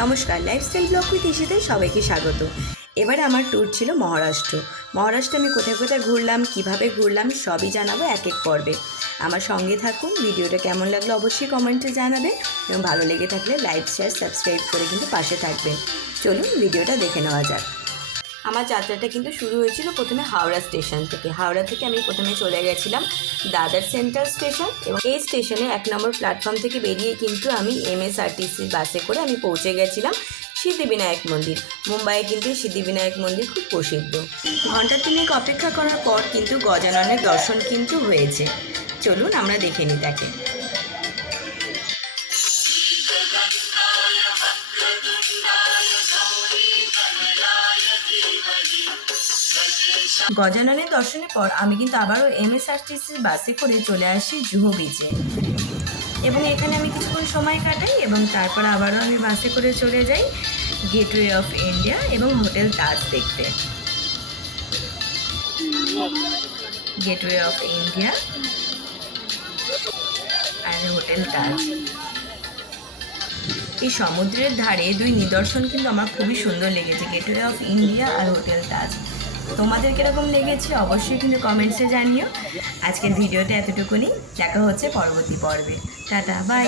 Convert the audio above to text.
নমস্কার, lifestyle blog with ইশিতে সবাইকে স্বাগত। এবারে আমার ট্যুর ছিল মহারাষ্ট্র। মহারাষ্ট্রে আমি কোথায় কোথায় ঘুরলাম, কিভাবে ঘুরলাম সবই জানাবো এক এক পর্বে। আমার সঙ্গে থাকুন। ভিডিওটা কেমন লাগলো অবশ্যই কমেন্টে জানাবে এবং ভালো লেগে থাকলে লাইক, শেয়ার, সাবস্ক্রাইব করে কিন্তু পাশে থাকবেন। চলুন ভিডিওটা দেখে নেওয়া যাক। আমার যাত্রাটা কিন্তু শুরু হয়েছিল প্রথমে হাওড়া স্টেশন থেকে। হাওড়া থেকে আমি প্রথমে চলে গেছিলাম দাদার সেন্ট্রাল স্টেশন, এবং এই স্টেশনে 1 নম্বর প্ল্যাটফর্ম থেকে বেরিয়ে কিন্তু আমি MSRTC বাসে করে আমি পৌঁছে গেছিলাম সিদ্ধিবিনায়ক মন্দির। মুম্বাইয়ে কিন্তু সিদ্ধিবিনায়ক মন্দির খুব প্রসিদ্ধ। ঘণ্টা 3 অপেক্ষা করার পর কিন্তু গজাননের দর্শন কিন্তু হয়েছে। চলুন আমরা দেখে নিই তাকে। গজাননের দর্শনের পর আমি কিন্তু আবারও MSRTC বাসে করে চলে আসি জুহু বিচে, এবং এখানে আমি কিছুক্ষণ সময় কাটাই এবং তারপর আবারও আমি বাসে করে চলে যাই গেটওয়ে অফ ইন্ডিয়া এবং হোটেল তাজ দেখতে। গেটওয়ে অফ ইন্ডিয়া আর হোটেল তাজ, এই সমুদ্রের ধারে দুই নিদর্শন কিন্তু আমার খুবই সুন্দর লেগেছে, গেটওয়ে অফ ইন্ডিয়া আর হোটেল তাজ। তোমাদের কীরকম লেগেছে অবশ্যই কিন্তু কমেন্টসে জানিও। আজকের ভিডিওটা এতটুকুনি, দেখা হচ্ছে পরবর্তী পর্বে। Tata, by.